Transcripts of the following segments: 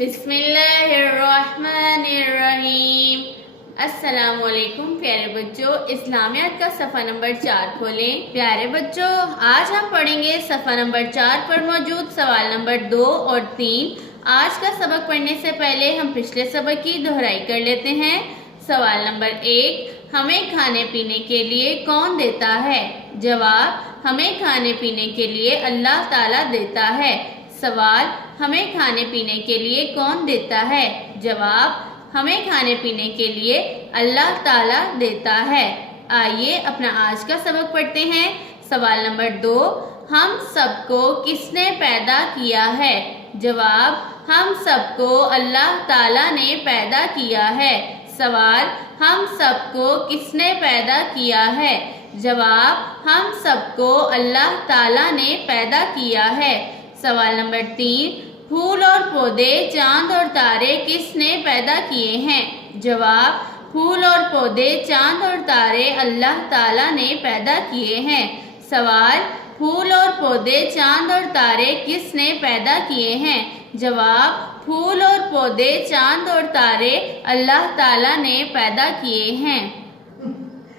بسم اللہ الرحمن الرحیم۔ السلام علیکم پیارے بچوں، اسلامیات کا صفحہ نمبر 4 کھولیں۔ پیارے بچوں، آج ہم پڑھیں گے صفحہ نمبر 4 پر موجود سوال نمبر 2 اور 3۔ آج کا سبق پڑھنے سے پہلے ہم پچھلے سبق کی دہرائی کر لیتے ہیں۔ سوال نمبر 1، ہمیں کھانے پینے کے لیے کون دیتا ہے؟ جواب، ہمیں کھانے پینے کے لیے اللہ تعالیٰ دیتا ہے۔ سوال، ہمیں کھانے پینے کے لیے کون دیتا ہے؟ جواب، ہمیں کھانے پینے کے لیے اللہ تعالیٰ دیتا ہے۔ آئیے اپنا آج کا سبق پڑھتے ہیں۔ سوال نمبر 2، ہم سب کو کس نے پیدا کیا ہے؟ جواب، ہم سب کو اللہ تعالیٰ نے پیدا کیا ہے۔ سوال، ہم سب کو کس نے پیدا کیا ہے؟ جواب، ہم سب کو اللہ تعالیٰ نے پیدا کیا ہے۔ سوال نمبر 3، پھول اور پودے، چاند اور تارے کس نے پیدا کیے ہیں؟ جواب، پھول اور پودے، چاند اور تارے اللہ تعالیٰ نے پیدا کیے ہیں۔ سوال، پھول اور پودے، چاند اور تارے کس نے پیدا کیے ہیں؟ جواب، پھول اور پودے، چاند اور تارے اللہ تعالیٰ نے پیدا کیے ہیں۔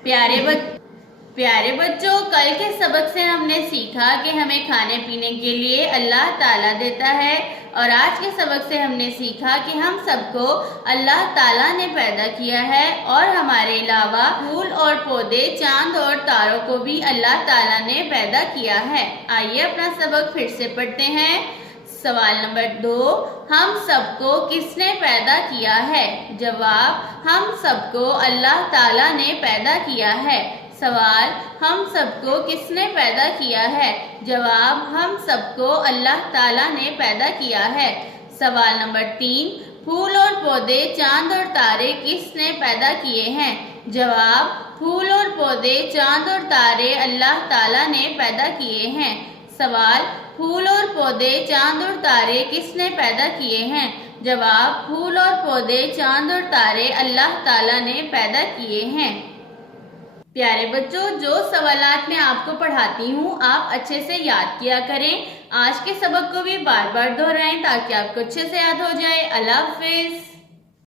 پیارے بچوں، کل کے سبق سے ہم نے سیکھا کہ ہمیں کھانے پینے کے لیے اللہ تعالیٰ دیتا ہے، اور آج کے سبق سے ہم نے سیکھا کہ ہم سب کو اللہ تعالیٰ نے پیدا کیا ہے، اور ہمارے علاوہ پھول اور پودے، چاند اور تاروں کو بھی اللہ تعالیٰ نے پیدا کیا ہے۔ آئیے اپنا سبق پھر سے پڑھتے ہیں۔ سوال نمبر 2، ہم سب کو کس نے پیدا کیا ہے؟ جواب، ہم سب کو اللہ تعالیٰ نے پیدا کیا ہے۔ سوال، ہم سب کو کس نے پیدا کیا ہے؟ جواب، ہم سب کو اللہ تعالیٰ نے پیدا کیا ہے۔ سوال نمبر 3، پھول اور پودے، چاند اور تارے کس نے پیدا کیے ہیں؟ جواب، پھول اور پودے، چاند اور تارے اللہ تعالیٰ نے پیدا کیے ہیں۔ سوال، پھول اور پودے، چاند اور تارے کس نے پیدا کیے ہیں؟ جواب، پھول اور پودے، چاند اور تارے اللہ تعالیٰ نے پیدا کیے ہیں۔ پیارے بچوں، جو سوالات میں آپ کو پڑھاتی ہوں آپ اچھے سے یاد کیا کریں۔ آج کے سبق کو بھی بار بار دہرائیں تاکہ آپ کو اچھے سے یاد ہو جائے۔ اللہ حافظ۔